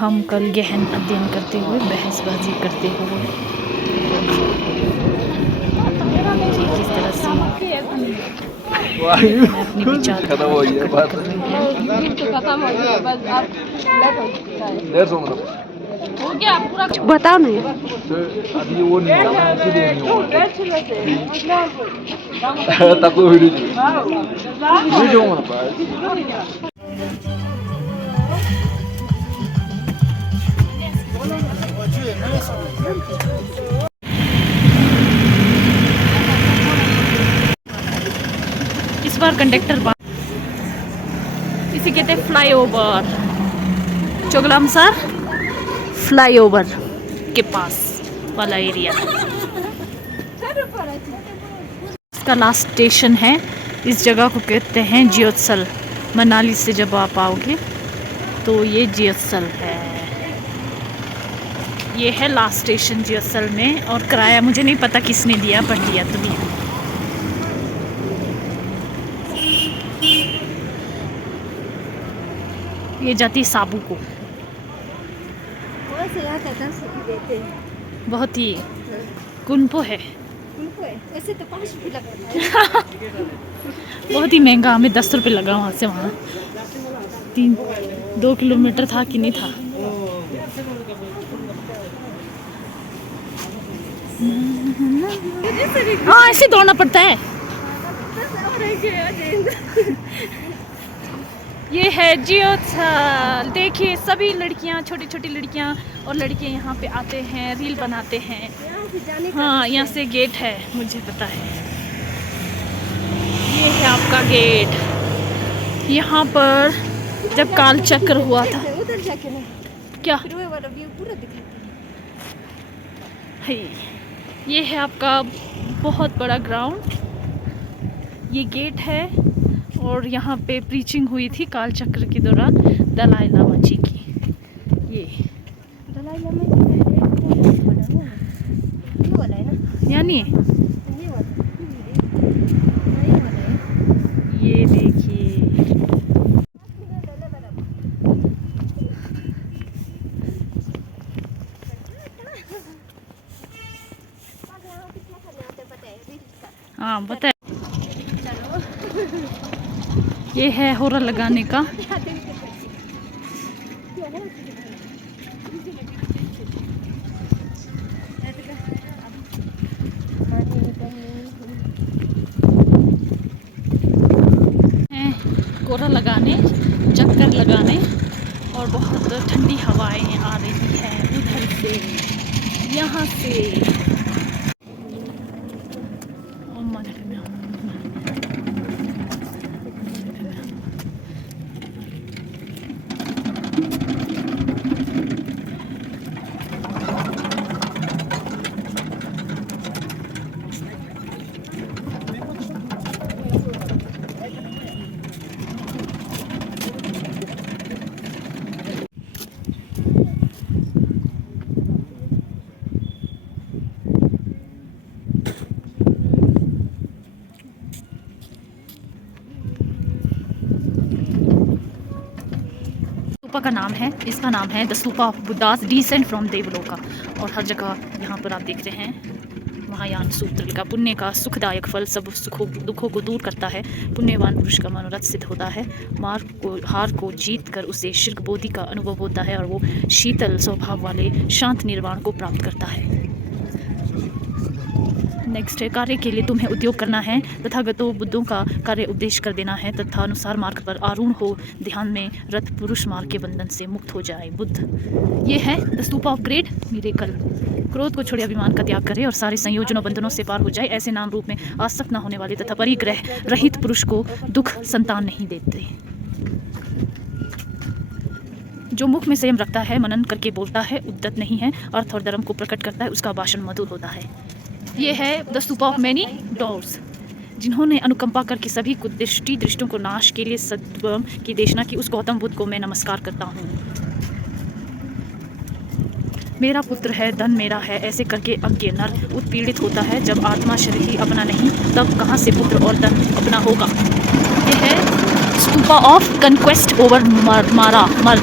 हम कल गहन अध्ययन करते हुए बहसबाजी करते हुए कि किस तरह से मैं अपने विचार प्रकट कर रही हूँ। बताओ नहीं अभी वो नहीं होगा इसीलिए नहीं होगा तब तो वीडियो होना पाए। इस बार कंडक्टर इसे कहते हैं फ्लाईओवर। चोगलाम सर फ्लाईओवर के पास वाला एरिया इसका लास्ट स्टेशन है। इस जगह को कहते हैं जियोत्सल। मनाली से जब आप आओगे तो ये जियोत्सल है। ये है लास्ट स्टेशन जियोत्सल में। और किराया मुझे नहीं पता किसने दिया, पर दिया तो दिया। ये जाती है साबू को। बहुत ही कुनपो है। ऐसे तो 5 रुपये लग रहा है। बहुत ही महंगा। हमें 10 रुपये लगा वहाँ से वहाँ। 2 किलोमीटर था कि नहीं था। हाँ ऐसे दौड़ना पड़ता है। ये है जियोत्सल। देखिए सभी लड़कियाँ, छोटी छोटी लड़कियाँ और लड़के यहाँ पे आते हैं, रील बनाते हैं। हाँ यहाँ से गेट है, मुझे पता है। ये है आपका गेट। यहाँ पर जब काल चक्र हुआ था उधर जाके ना क्या फिर वो वाला व्यू पूरा दिखाते है। ये है आपका बहुत बड़ा ग्राउंड। ये गेट है और यहाँ पे प्रीचिंग हुई थी काल चक्र के दौरान दलाई लामा जी की। ये दलाई लामा ये वाला है ना, यानी ये वाला है। ये देखिए हाँ बताए। ये है होरा लगाने का। कोरा लगाने, चक्कर लगाने और बहुत ठंडी हवाएं आ रही हैं उधर से, यहाँ से। स्तूपा का नाम है, इसका नाम है the stupa of Buddha's descent from Devaloka. और हर जगह यहाँ पर आप देख रहे हैं महायान सूत्र का पुण्य का सुखदायक फल सब दुखों को दूर करता है। पुण्यवान पुरुष का मनोरथ सिद्ध होता है। हार को जीत कर उसे शीर्घ बोधि का अनुभव होता है और वो शीतल स्वभाव वाले शांत निर्वाण को प्राप्त करता है। नेक्स्ट है कार्य के लिए तुम्हें उद्योग करना है, तथागतो बुद्धों का कार्य उपदेश कर देना है तथा अनुसार मार्ग पर आरूढ़ हो ध्यान में रत पुरुष मार्ग के बंधन से मुक्त हो जाए। बुद्ध। ये है the stupa of great miracle. क्रोध को छोड़े अभिमान का त्याग करे और सारे संयोजनों बंधनों से पार हो जाए। ऐसे नाम रूप में आसक्त न होने वाले तथा परिग्रह रहित पुरुष को दुख संतान नहीं देते। जो मुख में संयम रखता है, मनन करके बोलता है, उद्दत नहीं है, अर्थ और धर्म को प्रकट करता है, उसका भाषण मधुर होता है। ये है the stupa of many doors. जिन्होंने अनुकंपा करके सभी दृष्टों को नाश के लिए सद्गुण की देशना की, उस गौतम बुद्ध को मैं नमस्कार करता हूँ। मेरा पुत्र है, धन मेरा है, ऐसे करके अज्ञ नर उत्पीड़ित होता है। जब आत्मा शरीर ही अपना नहीं, तब कहाँ से पुत्र और धन अपना होगा। ये है स्तूपा ऑफ कन्क्वेस्ट ओवर मारा मर्द।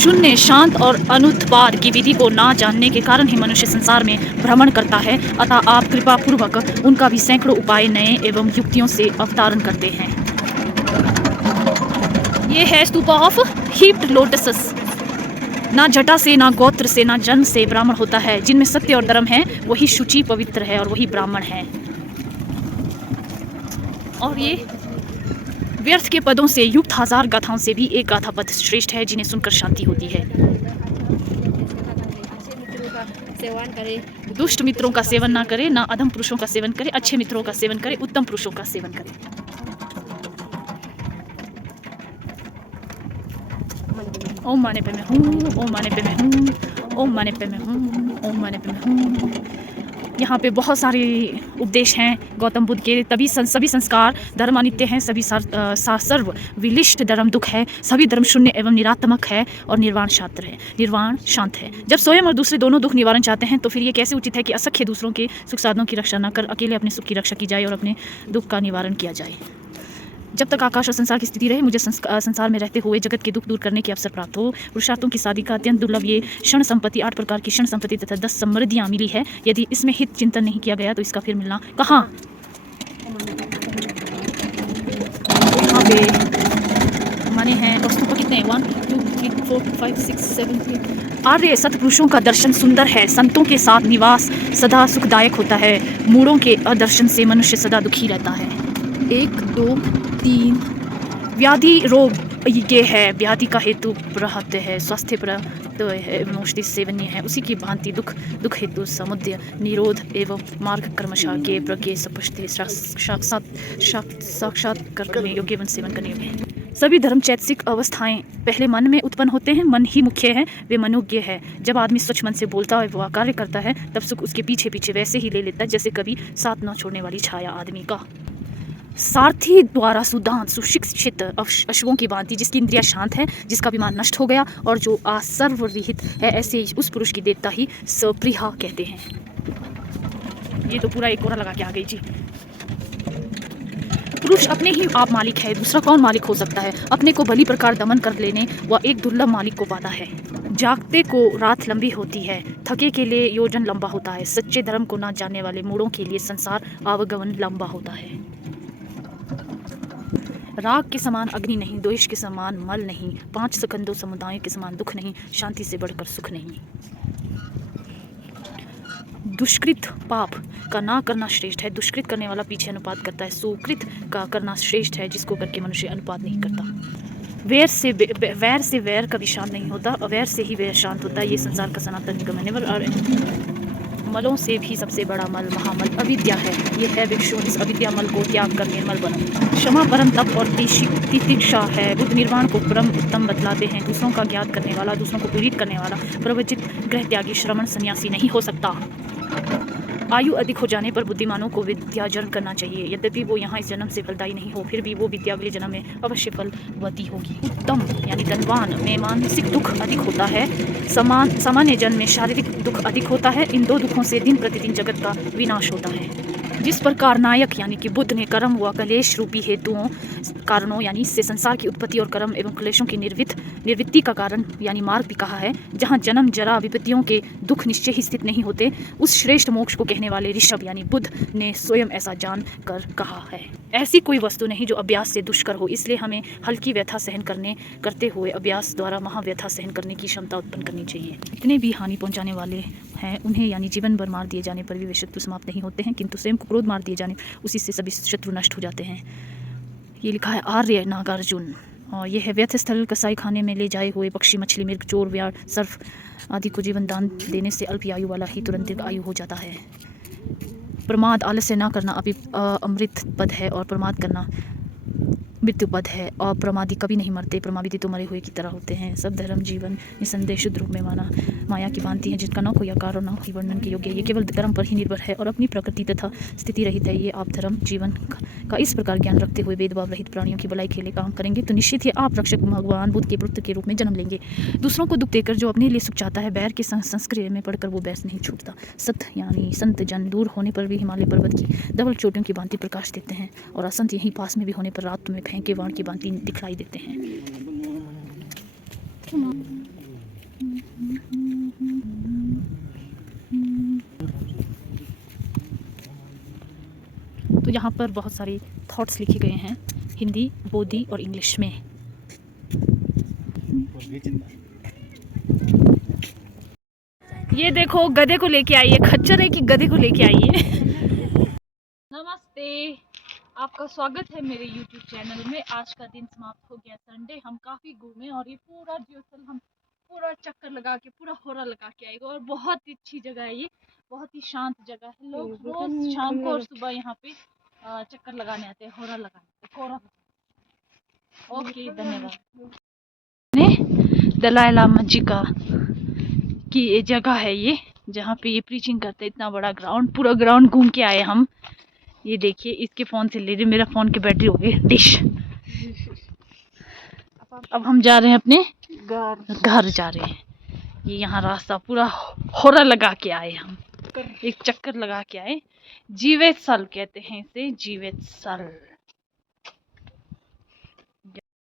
शून्य, शांत और अनुत्पाद की विधि को ना जानने के कारण ही मनुष्य संसार में भ्रमण करता है। अतः आप कृपा पूर्वक उनका भी सैकड़ों उपाय नए एवं युक्तियों से अवतारण करते हैं। ये है स्तूपा ऑफ हीप्ड लोटस। ना जटा से, ना गोत्र से, ना जन्म से ब्राह्मण होता है। जिनमें सत्य और धर्म है वही शुचि पवित्र है और वही ब्राह्मण है। और ये व्यर्थ के पदों से युक्त हजार गाथाओं से भी एक गाथा पद श्रेष्ठ है, जिन्हें सुनकर शांति होती है। सेवन करे, दुष्ट मित्रों का सेवन ना करे, ना अधम पुरुषों का सेवन करे, अच्छे मित्रों का सेवन करे, उत्तम पुरुषों का सेवन करे। ओम माने पे मैं हूँ, ओम माने पे मैं हूँ, ओम माने पे मैं हूँ, ओम माने पे मैं हूँ। यहाँ पे बहुत सारे उपदेश हैं गौतम बुद्ध के। तभी सभी संस्कार धर्म अनित्य हैं, सभी सर्व विलिष्ट धर्म दुख है, सभी धर्म शून्य एवं निरात्मक है और निर्वाण शांत है। जब स्वयं और दूसरे दोनों दुख निवारण चाहते हैं तो फिर ये कैसे उचित है कि असख्य दूसरों के सुख साधनों की रक्षा न कर अकेले अपने सुख की रक्षा की जाए और अपने दुख का निवारण किया जाए। जब तक आकाश और संसार की स्थिति रहे, मुझे संसार में रहते हुए जगत के दुख दूर करने के अवसर प्राप्त हो। पुरुषार्थों की शादी का अत्यंत दुर्लभ ये क्षण संपत्ति, 8 प्रकार की क्षण संपत्ति तथा 10 समृद्धियाँ मिली है। यदि इसमें हित चिंतन नहीं किया गया तो इसका फिर मिलना कहाँ। यहाँ पे माने हैं और स्तूप कितने, 1 2 3 4 5 6 7 8। आर्य सत्पुरुषों का दर्शन सुंदर है, संतों के साथ निवास सदा सुखदायक होता है। मूढ़ों के अदर्शन से मनुष्य सदा दुखी रहता है। 1 2 3 व्याधि रोग ये है, व्याधि का हेतु प्रहत्य है, स्वास्थ्य प्रत्यय है एवं औषधि सेवनीय है। उसी की भांति दुख हेतु समुदय निरोध एवं मार्ग कर्मशा के प्रज्ञे स्पष्ट साक्षात करने योग्य एवं सेवन करने योग्य है। सभी धर्म चैतसिक अवस्थाएं पहले मन में उत्पन्न होते हैं। मन ही मुख्य है, वे मनोज्ञ है। जब आदमी स्वच्छ मन से बोलता है व कार्य करता है तब सुख उसके पीछे पीछे वैसे ही ले लेता है जैसे कभी साथ न छोड़ने वाली छाया आदमी का। सारथी द्वारा सुदान सुशिक्षित अश्वों की भांति जिसकी इंद्रिया शांत है, जिसका अभिमान नष्ट हो गया और जो असर्वविहित है, ऐसे उस पुरुष की देवता ही सप्रिया कहते हैं। ये तो पूरा एक कोरा लगा के आ गई जी। पुरुष अपने ही आप मालिक है, दूसरा कौन मालिक हो सकता है। अपने को भली प्रकार दमन कर लेने वह एक दुर्लभ मालिक को पाता है। जागते को रात लंबी होती है, थके के लिए योजन लंबा होता है। सच्चे धर्म को ना जानने वाले मूढ़ों के लिए संसार आवागमन लंबा होता है। राग के समान अग्नि नहीं, द्वेष के समान मल नहीं, 5 सकंदों समुदायों के समान दुख नहीं, शांति से बढ़कर सुख नहीं। दुष्कृत पाप का ना करना श्रेष्ठ है, दुष्कृत करने वाला पीछे अनुपात करता है। सुकृत का करना श्रेष्ठ है, जिसको करके मनुष्य अनुपात नहीं करता। वैर से वैर कभी शांत नहीं होता, अवैर से ही वैर शांत होता है। ये संसार का सनातन निगम है। मलों से भी सबसे बड़ा मल महामल अविद्या है। ये है भिक्षु, इस अविद्या मल को त्याग कर निर्मल बनो। क्षमा परम तप और तितिक्षा है। बुद्ध निर्वाण को परम उत्तम बतलाते हैं। दूसरों का ज्ञात करने वाला, दूसरों को पीड़ित करने वाला प्रवचित गृह त्यागी श्रमण सन्यासी नहीं हो सकता। आयु अधिक हो जाने पर बुद्धिमानों को विद्यार्जन करना चाहिए। यद्यपि वो यहाँ इस जन्म से फलदायी नहीं हो, फिर भी वो विद्या अगले जन्म में अवश्य फलवती होगी। उत्तम यानी धनवान में मानसिक दुख अधिक होता है, सामान्य जन में शारीरिक दुख अधिक होता है। इन 2 दुखों से दिन प्रतिदिन जगत का विनाश होता है। जिस प्रकार नायक यानी कि बुद्ध ने कर्म व कलेश रूपी हेतुओं कारणों यानी इससे संसार की उत्पत्ति और कर्म एवं क्लेशों की निवृत्ति का कारण यानी मार्ग भी कहा है, जहाँ जन्म जरा विपत्तियों के दुख निश्चय ही स्थित नहीं होते, उस श्रेष्ठ मोक्ष को कहने वाले ऋषभ यानी बुद्ध ने स्वयं ऐसा जान कर कहा है। ऐसी कोई वस्तु नहीं जो अभ्यास से दुष्कर हो, इसलिए हमें हल्की व्यथा सहन करते हुए अभ्यास द्वारा महाव्यथा सहन करने की क्षमता उत्पन्न करनी चाहिए। इतने भी हानि पहुँचाने वाले हैं उन्हें यानी जीवन भर मार दिए जाने पर भी वे शत्रु समाप्त नहीं होते हैं, किंतु स्वयं को क्रोध मार दिए जाने उसी से सभी शत्रु नष्ट हो जाते हैं। ये लिखा है आर्य नागार्जुन। और यह है व्यर्थ स्थल कसाई खाने में ले जाए हुए पक्षी, मछली, मृग, चोर, व्याड़, सर्फ आदि को जीवन दान देने से अल्प आयु वाला ही तुरंत दीर्घ आयु हो जाता है। प्रमाद आलस्य न करना अमृत पद है और प्रमाद करना मृत्यु पद है। अप्रमादी कभी नहीं मरते, प्रमादी तो मरे हुए की तरह होते हैं। सब धर्म जीवन निसंदेह शुद्ध रूप में माया की भांति है, जिनका न कोई आकार और न ही वर्णन के योग्य। ये केवल कर्म पर ही निर्भर है और अपनी प्रकृति तथा स्थिति रहित है। ये आप धर्म जीवन का इस प्रकार ज्ञान रखते हुए भेदभाव रहित प्राणियों की भलाई के लिए काम करेंगे तो निश्चित ही आप रक्षक भगवान बुद्ध के पुत्र के रूप में जन्म लेंगे। दूसरों को दुख देकर जो अपने लिए सुख चाहता है, बैर के संस्कृति में पढ़कर वो बैस नहीं छूटता। सत यानी संत जन दूर होने पर भी हिमालय पर्वत की धवल चोटियों की भांति प्रकाश देते हैं और असंत यहीं पास में भी होने पर रात में फेंके वाण की भांति दिखलाई देते हैं। तो यहाँ पर बहुत सारे थॉट्स लिखे गए हैं हिंदी, बोधी और इंग्लिश में। ये देखो गधे को लेके आई है, खच्चर है कि गधे को लेके आई है। नमस्ते, आपका स्वागत है मेरे YouTube चैनल में। आज का दिन समाप्त हो गया संडे, हम काफ़ी घूमे और ये पूरा ज्योसल हम पूरा चक्कर लगा के पूरा होरा लगा के आएगा। और बहुत ही अच्छी जगह है ये, बहुत ही शांत जगह है। लोग रोज शाम को और सुबह यहाँ पे चक्कर लगाने आते हैं, होरा लगाने, कोरा। ओके, धन्यवाद। दलाई लामा जी का की ये जगह है ये, जहाँ पे ये प्रीचिंग करते हैं। इतना बड़ा ग्राउंड, पूरा ग्राउंड घूम के आए हम। ये देखिए, इसके फ़ोन से ले रहे, मेरा फ़ोन की बैटरी हो गई डिश। अब हम जा रहे हैं अपने घर जा रहे हैं। ये यहाँ रास्ता पूरा होरा लगा के आए हम, एक चक्कर लगा के आए। जीवेत साल कहते हैं इसे, जीवेत साल।